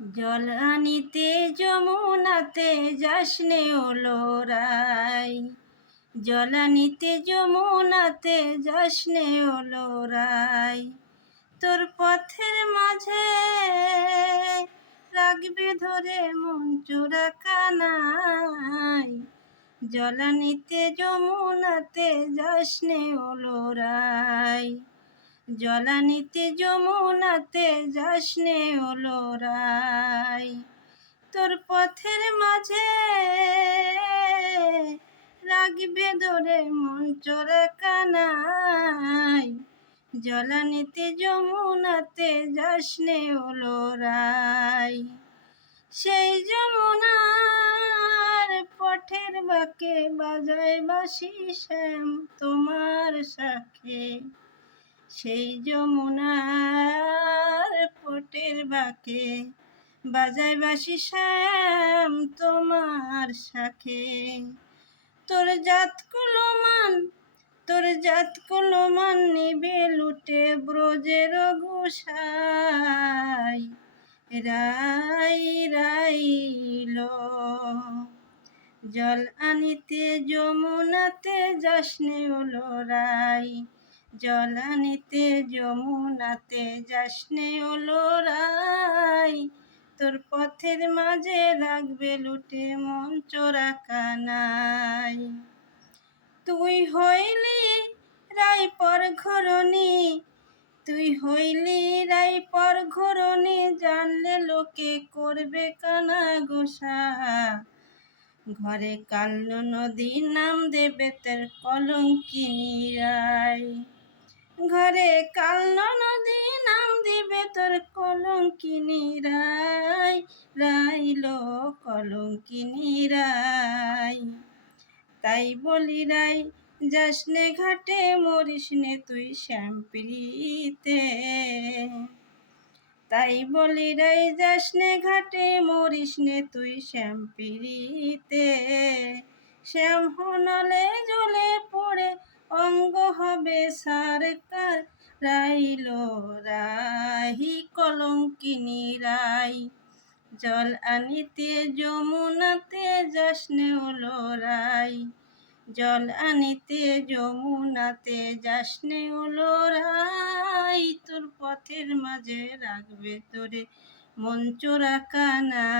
জল আনিতে যমুনাতে যাসনে ও লড়াই, জল আনিতে যমুনাতে যাসনে ও লড়াই। তোর পথের মাঝে রাখবে ধরে মন চোরা কানাই, জল আনিতে যমুনাতে যাসনে ও লড়াই, জল আনিতে যমুনাতে যাসনে ও লড়াই। তোর পথের মাঝে রাখবে ধরে মন চোরা কানাই, জল আনিতে যমুনাতে যাসনে ও লড়াই। সেই যমুনার পথের বাঁকে বাজায় বাঁশি শ্যাম তোমার সাথে, সেই যমুনার পথের বাঁকে বাজায় বাঁশি শ্যাম তোমার সাথে। তোর জাত কুলমান নিবে লুটে ব্রজের গোসাই, রাই রাইল। জল আনিতে যমুনাতে যাসনে ও লড়াই, জল আনিতে যমুনাতে যাসনে ও লড়াই। তোর পথের মাঝে রাখবে লুটে মন চোরা কানাই। তুই হইলি রায়পর ঘরণী, তুই হইলি রায়পর ঘরণী, জানলে লোকে করবে কানা গোসা। ঘরে কাল্লো নদী নাম দেবে তোর কলঙ্কিনী রাই, ঘরে কাল্লো নদী নাম দিবে তোর কলঙ্কিনী রাই, রাইল কলঙ্কিনী রাই। তাই বলি রাই যাসনে ঘাটে মরিসনে তুই শ্যামপ্রীতে, তাই বলি রাই যাসনে ঘাটে মরিসনে তুই শ্যামপ্রীতে। শ্যাম হনলে জ্বলে পড়ে অঙ্গ হবে সারকার, রাইল রাহি কলঙ্কিনী রাই। জল আনিতে যমুনাতে যাসনে ও লড়াই, জল আনিতে যমুনাতে যাসনে ও লড়াই। তোর পথের মাঝে রাখবে তোরে মন চোরা কানাই।